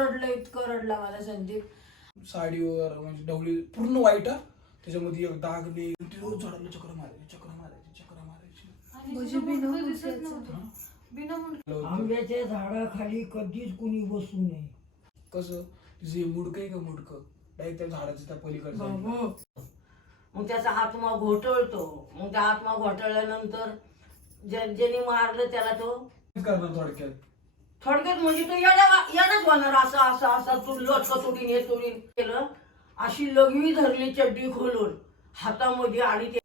रडलं इतकं रडला मला संदीप. साडीवर म्हणजे ढवळी पूर्ण वाईट. त्याच्यामध्ये एक दाग नाही ती रोज झाडाला चक्र मारायची चक्र मारायची चक्र मारायची. म्हणजे. आंब्याच्या झाडाखाली कधीच कुणी बसू नये. कसं? जे मुडकं आहे का मुडकं? डायरेक्ट त्या झाडाच्या त्या पलीकडचं आहे. मग त्याचा आत्मा घोटळतो. मग त्या आत्मा घोटळल्यानंतर ज्या- ज्याने मारलं त्याला तो करणार थोडक्यात? थोडक्यात म्हणजे तो येडा येडाच होणार असं असं असं तू लोटकं तुडीन हे तुडीन केलं. अशी लघवी धरली चड्डी खोलून हातामध्ये आणि ते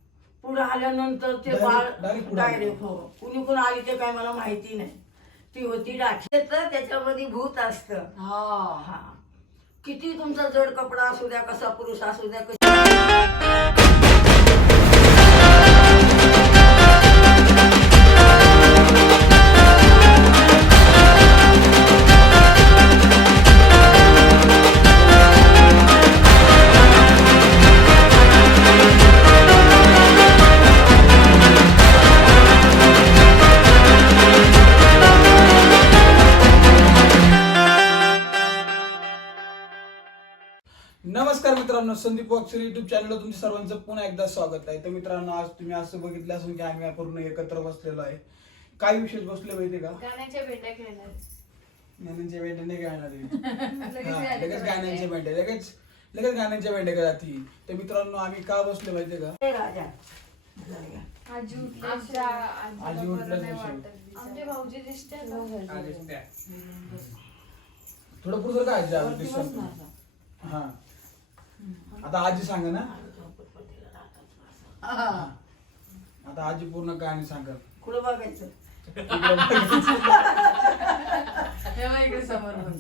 पुढे आल्यानंतर ते बाळ डायरेक्ट हो. कुणी कोण आली ते काय मला माहिती नाही. ती होती डाकी तर त्याच्यामध्ये भूत असतं. हा हा. किती तुमचा जड कपडा असू द्या कसा पुरुष असू द्या नमस्कार मित्रांनो संदीप वाक्सर युट्यूब चॅनलला तुमच्या सर्वांचं पुन्हा एकदा स्वागत आहे. तर मित्रांनो आज तुम्ही असं बघितलं असून की आम्ही पूर्ण एकत्र बसलेलो आहे. काय विशेष बसले माहिती का? गाण्याच्या भेट्या खेळणार. गाण्यांच्या नाही गाणार लगेच हा, गाण्याच्या लगेच गाण्यांच्या भेंड्या. लगेच लगेच गाण्यांच्या भेंड्या जाती तर मित्रांनो आम्ही का बसले माहितीये का? हे राजा. आजी उठली आमच्या आजी नाही. वाटत आमचे भाऊजी दिसते ना. थोडं पुढं काय आजी हा. आता आजी सांगा ना. आता आजी पूर्ण कहाणी सांगा. कुठं बघायचं? हे बघ इकडे समोर बघ.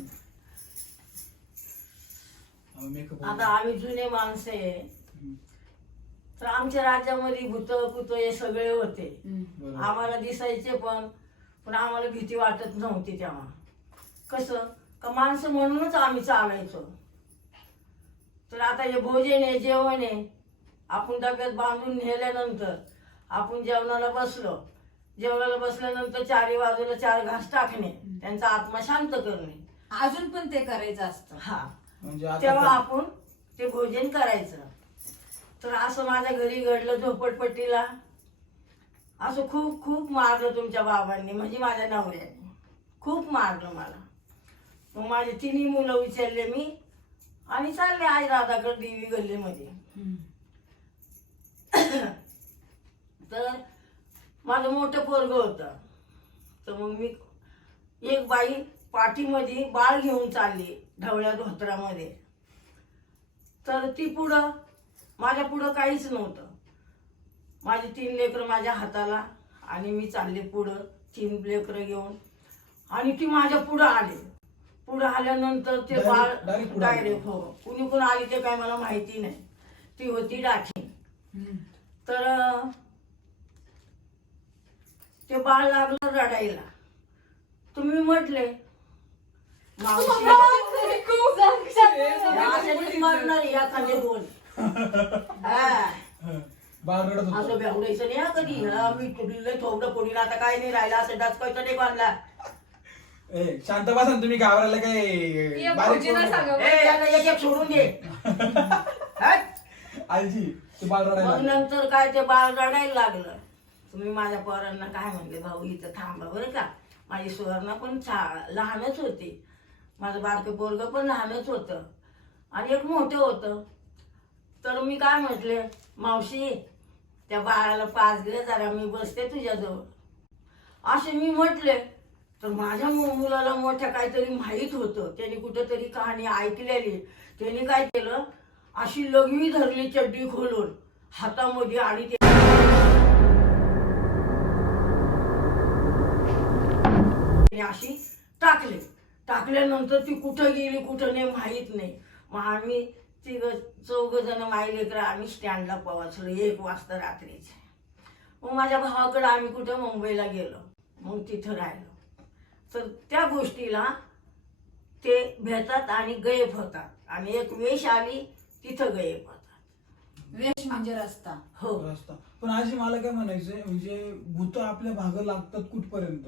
मेकअप आता आम्ही जुने माणसं आहे. तर आमच्या राज्यामध्ये भूत कुत हे सगळे होते. आम्हाला दिसायचे पण पण आम्हाला भीती वाटत नव्हती तेव्हा. कसं? का माणसं म्हणूनच आम्ही चालायचो. तर आता हे भोजन आहे जेवण आहे. आपण डब्यात बांधून नेल्यानंतर आपण जेवणाला बसलो. जेवणाला बसल्यानंतर चारी बाजूला चार घास टाकणे त्यांचा आत्मा शांत करणे. अजून पण ते करायचं असतं. हा. म्हणजे आता तेव्हा तर- आपण ते भोजन करायचं. तर असं माझ्या घरी घडलं झोपडपट्टीला. असं खूप खूप मारलं तुमच्या बाबांनी म्हणजे माझ्या नवऱ्याने. खूप मारलं मला. मग माझे तिन्ही मुलं विचारले मी आणि चालले आई राधाकडे देवी गल्लीमध्ये. तर माझं मोठं पोरग होतं. तर मग मी एक बाई पाठीमध्ये बाळ घेऊन चालली ढवळ्या धोत्रामध्ये. तर ती पुढं माझ्या पुढं काहीच नव्हतं. माझी तीन लेकरं माझ्या हाताला आणि मी चालले पुढं तीन लेकरं घेऊन. आणि ती माझ्या पुढं आले. पुढं आल्यानंतर ते बाळ direct पुढं आले. डायरेक्ट हो. कुणी कोण आली ते काय मला माहिती नाही. ती होती राखी. तर अं, ते बाळ लागलं रडायला. तुम्ही म्हटले मावशी मरणार या खाली दोन हा. बाळ रडत असं बेवडायचं नाही हा कधी. हा, मी तुडलं थोबडं पोडीला आता काय नाही राहिलं. असं डचकायचं नाही बांधला ए शांत बसा ना तुम्ही घाबरायला काय? या बारीक भाऊजीला पोरं- सांगा. ए याला एक एक सोडून दे. हट. आजी ते बाळ रडायला मग लागलं. नंतर काय ते बाळ रडायला लागलं? तुम्ही माझ्या पोरांना काय म्हणले भाऊ इथं थांबा बरं का? माझी सुवर्णा पण छा लहानच होती. माझं बारकं पोरग पण लहानच होतं. आणि एक मोठं होतं. तर मी काय म्हटले मावशी त्या बाळाला पाच घे जरा मी बसते तुझ्याजवळ. असे मी म्हटले तर माझ्या मुलाला मोठ्या काहीतरी माहीत होतं. त्याने कुठंतरी कहाणी ऐकलेली. त्याने काय केलं? अशी लघवी धरली चड्डी खोलून हातामध्ये आणि ते अशी टाकले. टाकल्यानंतर ती कुठं गेली कुठं नाही माहीत नाही. मग आम्ही तिघ चौघ जण माई लेकर आम्ही स्टँडला पोहोचलो एक वाजता रात्रीचे. मग माझ्या भावाकडे आम्ही कुठं मुंबईला गेलो. मग तिथं राहिलो. तर त्या गोष्टीला ते भेटतात आणि गैप होतात. आणि एक वेश आली तिथं गैप होतात. वेश म्हणजे रस्ता. हो. रस्ता. पण आजी मला काय म्हणायचंय म्हणजे भूत आपल्या भाग लागतात कुठपर्यंत?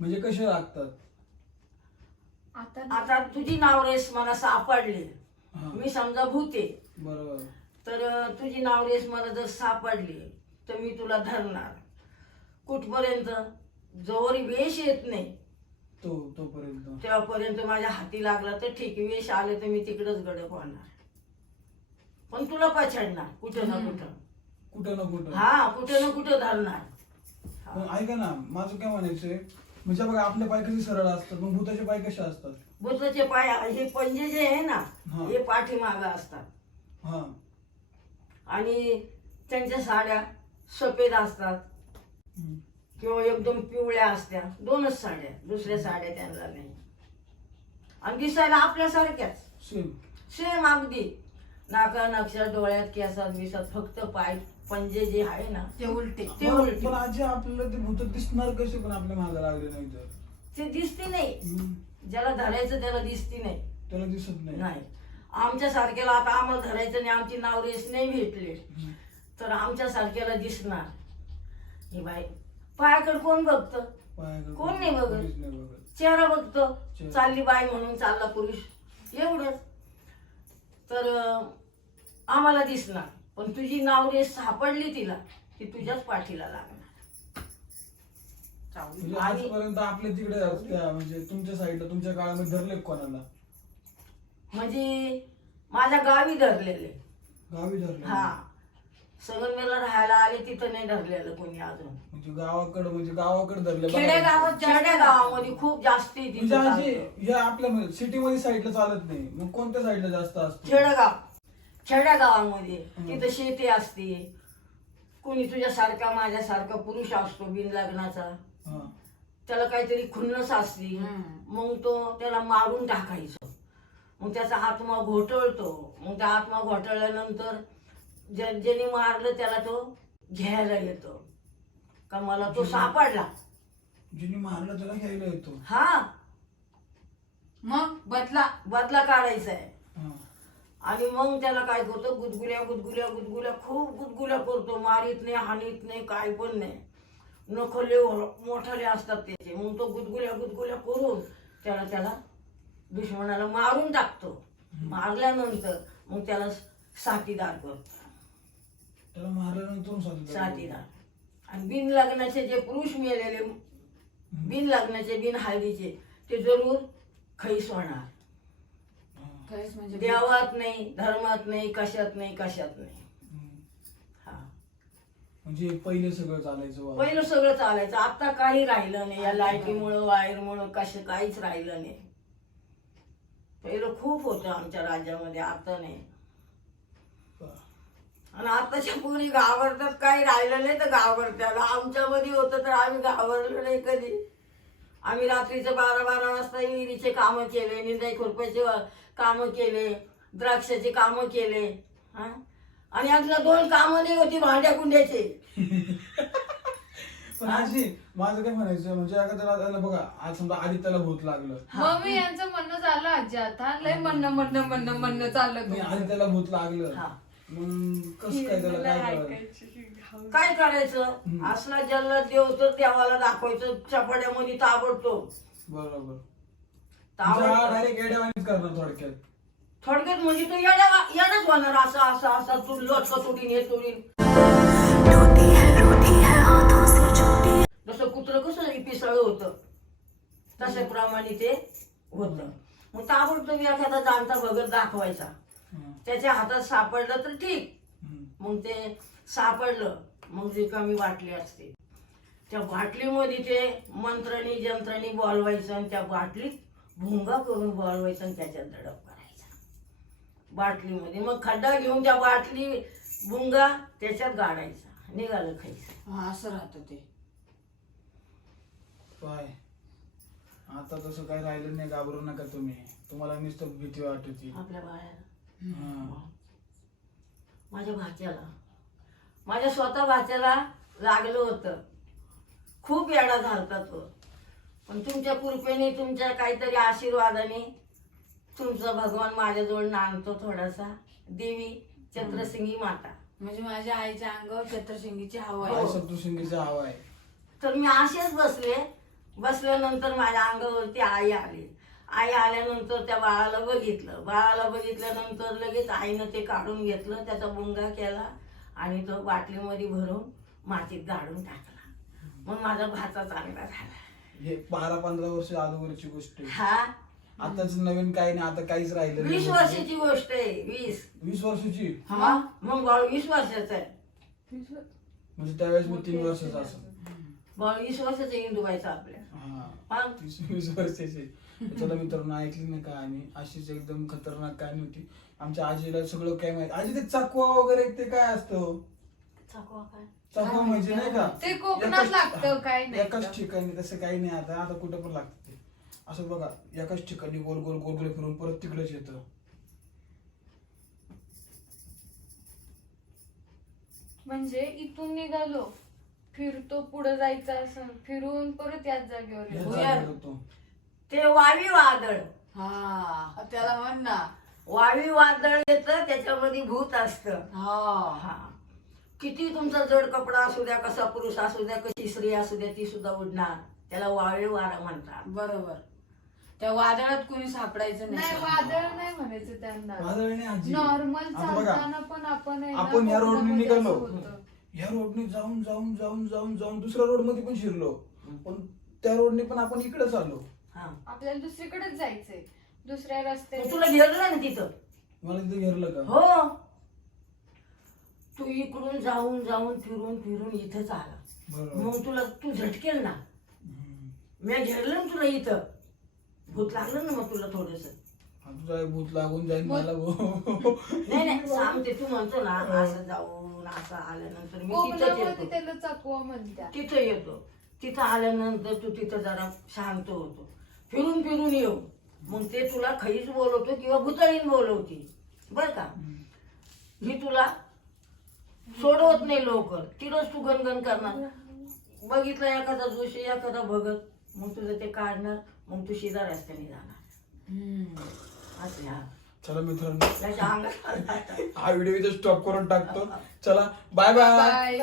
म्हणजे कसे लागतात? आता आता तुझी नावरेस मला सापडली. हा. मी समजा भूते बरोबर. तर अं, तुझी नावरेस मला जर सापडली तर मी तुला धरणार. कुठपर्यंत? जोवर वेश येत नाही. तो तोपर्यंत. तेव्हापर्यंत माझ्या हाती लागला तर ठीक वेश आले तर मी तिकडच गडप होणार पण तुला पछाडणार कुठं ना कुठं. कुठं ना कुठं. हा कुठं ना कुठं धरणार. पण ऐका ना माझं काय म्हणायचंय म्हणजे बघा आपल्या पाय कसे सरळ असतात मग भूताचे पाय कसे असतात? बुद्धाचे पाय हे पंजे जे आहे ना हा. हे पाठीमागं असतात. हा. आणि त्यांच्या साड्या सफेद असतात. हम्म. किंवा एकदम पिवळ्या असत्या. दोनच साड्या. दुसऱ्या साड्या त्यांना नाही. आणि दिसायला आपल्यासारख्याच. सेम सेम अगदी. नाका नक्षा डोळ्यात केसात बिसात फक्त पाय पंजे जे आहे ना ते उलटे. ते पण उलटे. पण आजी आपल्याला ते भूत दिसणार कसे पण आपल्या मागे लागले नाही तर. ते दिसते नाही. हम्म. ज्याला धरायचं त्याला दिसते नाही. त्याला दिसत नाही. नाही. आमच्या सारख्याला आता आम्हाला धरायचं नाही. आमची नाव रेस नाही भेटले. हम्म. तर आमच्या सारख्याला दिसणार. ही बाई पायाकडे कोण बघतं? कोण नाही बघत? चेहरा बघतो. चालली बाई म्हणून चालला पुरुष. एवढंच. तर आम्हाला दिसणार. पण तुझी नाव रेस सापडली तिला ती तुझ्याच पाठीला लागणार. म्हणजे आणि- आजपर्यंत आपल्या तिकडे त्या म्हणजे तुमच्या साईडला तुमच्या काळामध्ये धरले कोणाला? म्हणजे माझ्या गावी धरलेले. गावी धरले हा. संगमेला राहायला आले तिथं नाही धरलेलं कोणी अजून. म्हणजे गावाकडे म्हणजे गावाकडे धरले. खेडेगावात खेड्या गावामध्ये खूप जास्ती म्हणजे तिथं आजी चालतं. या आपल्या सिटी मध्ये साईडला चालत नाही. मग कोणत्या साईडला जास्त असतं? खेडेगाव. खेड्या गावामध्ये. तिथं शेती असते. कोणी तुझ्यासारखा माझ्यासारखा पुरुष असतो बिन लग्नाचा हा. त्याला काहीतरी खुन्नस असली हम्म. मग तो त्याला मारून टाकायचं. मग त्याचा आत्मा घोटळतो. मग त्या आत्मा घोटळल्यानंतर ज्याने मारलं त्याला तो घ्यायला येतो. का मला तो सापडला. जिने मारलं त्याला घ्यायला येतो. हा. मग बदला. बदला काढायचा आहे. हा. आणि मग त्याला काय करतो? गुदगुल्या गुदगुल्या गुदगुल्या खूप गुदगुल्या करतो. मारीत नाही हानीत नाही काय पण नाही. नखले मोठाले असतात त्याचे. मग तो गुदगुल्या गुदगुल्या करून त्याला त्याला दुश्मनाला मारून टाकतो. मारल्यानंतर मग त्याला साथीदार करतो. त्याला मारल्यानंतर. साथीदार आणि बिन लग्नाचे जे पुरुष मेलेले बिन लग्नाचे बिन हळदीचे ते जरूर खैस होणार. खरंच म्हणजे देवात नाही धर्मात नाही कशात नाही कशात नाही. हा म्हणजे पहिले सगळं चालायचं. पहिलं सगळं चालायचं आता काही राहिलं नाही या लाईटीमुळं वायरमुळं कसं काहीच राहिलं नाही पहिलं खूप होतं आमच्या राज्यामध्ये आता नाही आणि आताच्या पुरी घाबरतात काही राहिलं नाही तर घाबरतात आमच्यामध्ये होतं तर आम्ही घाबरलो नाही कधी. आम्ही रात्रीचे बारा बारा वाजता विहिरीचे कामं केले निंदाई खुरपाचे कामं केले द्राक्षाचे कामं केले हा? आणि यातलं दोन कामं नाही होती भांड्या कुंड्याचे. पण आजी माझं काय म्हणायचं म्हणजे त्याला बघा आज समजा आधी त्याला भूत लागलं. मम्मी यांचं म्हणणं झालं आजी आता. लय म्हणणं म्हणणं म्हणणं म्हणणं चाललं आणि तुमचं. आधी त्याला भूत लागलं. हा. मग कसं काय त्याला काय करायचं? असला जल्लाद देव तर देवाला दाखवायचं चपाट्यामध्ये ताबडतोब. बरोबर. ताबडतोब. डायरेक्ट एड्यावानीच करणार थोडक्यात. थोडक्यात म्हणजे तो येडा येडाच होणार असं असं असं तू लोटका तुडीन हे तुडीन रोटी है रोटी है हाथों से छूटी जसं कुत्र कसं पिसळ होतं तशाप्रमाणे ते होतं. मग ताबडतोब एखादा जाणता भगत दाखवायचा. त्याच्या हातात सापडलं तर ठीक. मग ते सापडलं मग रिकामी बाटली असते. त्या बाटलीमध्ये ते मंत्राणी जंत्राणी बोलवायचं आणि त्या बाटलीत भुंगा करून बोलवायचं आणि त्याच्यात दडप करायचा. बाटलीमध्ये. मग खड्डा घेऊन त्या बाटली भुंगा त्याच्यात गाडायचा. निघालं खायचं. हा, असं राहतं ते. काय आता तसं काय राहिलं नाही घाबरू नका तुम्ही. तुम्हाला नुसतं भीती वाटते. आपल्या बाळाला. माझ्या भाच्याला. माझ्या स्वतः भाच्याला लागलं होतं. खूप येडा झालता तो. पण तुमच्या कृपेने तुमच्या काहीतरी आशीर्वादाने तुमचा भगवान माझ्याजवळ नांदतो थोडासा. देवी चंद्रसिंगी माता. म्हणजे माझ्या आईच्या अंगावर छत्रशिंगीची हवा आहे. सप्तशृंगीचा हवा आहे. तर मी असेच बसले. बसल्यानंतर माझ्या अंगावरती आई आली. आई आल्यानंतर त्या बाळाला बघितलं. बाळाला बघितल्यानंतर लगेच आईनं ते काढून घेतलं त्याचा बुंगा केला आणि तो बाटलीमध्ये भरून मातीत गाडून टाकला. मग माझा भाचा चांगला झाला. हे बारा पंधरा वर्ष अगोदरची गोष्ट आहे. हा? आताच नवीन काही नाही आता काहीच राहिलं नाही. वीस वर्षाची गोष्ट आहे वीस. वीस वर्षाची? हा? मग बाळ वीस वर्षाचं आहे. म्हणजे त्यावेळेस मी तीन वर्षाचा असं बाळ वीस वर्षाचं इंदुबाईचं आपल्या. हा. तीस वीस वर्षाची चला मित्रांनो ऐकली ना कहाणी अशीच एकदम खतरनाक कहाणी होती. आमच्या आजीला सगळं काय माहिती. आजी ते चाकवा वगैरे ते काय असतं? चाकवा काय? चाकवा म्हणजे नाही का? ते कोकणात एकाच- लागतं, काही नाही. एकाच ठिकाणी तसं काही नाही आता. आता कुठं पण लागतं ते. असं बघा एकाच ठिकाणी गोल गोल गोल गोल फिरून परत तिकडेच येतं. म्हणजे इथून निघालो. फिरतो पुढे जायचं असं. फिरून परत याच जागेवर येतो. येतो. ते वावी वादळ. हा. त्याला म्हण ना वावी वादळ येतं त्याच्यामध्ये भूत असतं. हा. हा. किती तुमचा जड कपडा असू द्या कसा पुरुष असू द्या कशी स्त्री असू द्या ती सुद्धा उडणार. त्याला वावे वारा म्हणतात. बरोबर. त्या वादळात कोणी सापडायचं नाही. नाही वादळ नाही म्हणायचं त्यांना. वादळ नाही आजी. नॉर्मल आता बघा, चालताना पण आपण आहे ना, आपण या रोडने कोकणामध्ये निघालो. असं होतं. या रोडने जाऊन जाऊन जाऊन जाऊन जाऊन दुसऱ्या रोडमध्ये पण शिरलो. पण त्या रोडने पण आपण इकडेच आलो हा. आपल्याला दुसरीकडेच जायचंय. दुसऱ्या मग रस्त्याने तुला घेरलं ना तिथं? मला तिथे घेरलं का? हो. तू इकडून जाऊन जाऊन फिरून फिरून इथंच आला बरोबर. मग तुला तू झटकेल ना? हम्म. मी घेरलं ना तुला इथं? भूत लागलं ना मग तुला थोडस? तुझा भूत लागून जाईल मला भाऊ. नाही नाही सांगते तू म्हणतो ना असं जाऊन असं आल्यानंतर मी तिथं कोकणामध्ये येतो. त्याला चकवा म्हणत्या. तिथं येतो. तिथं आल्यानंतर तू तिथं जरा शांत होतो. फिरून फिरून येऊ. मग ते तुला खईच बोलवतो किंवा भुतळीन बोलवती. बर का? ही तुला सोडवत नाही लवकर. तिथंच तू गणगण करणार. बघितलं एखादा जोशी एखादा भगत. मग तुझं ते काढणार. मग तू शिधा रस्त्याने जाणार. चला मित्रांनो. हा व्हिडिओ इथे स्टॉप करून टाकतो. चला बाय बाय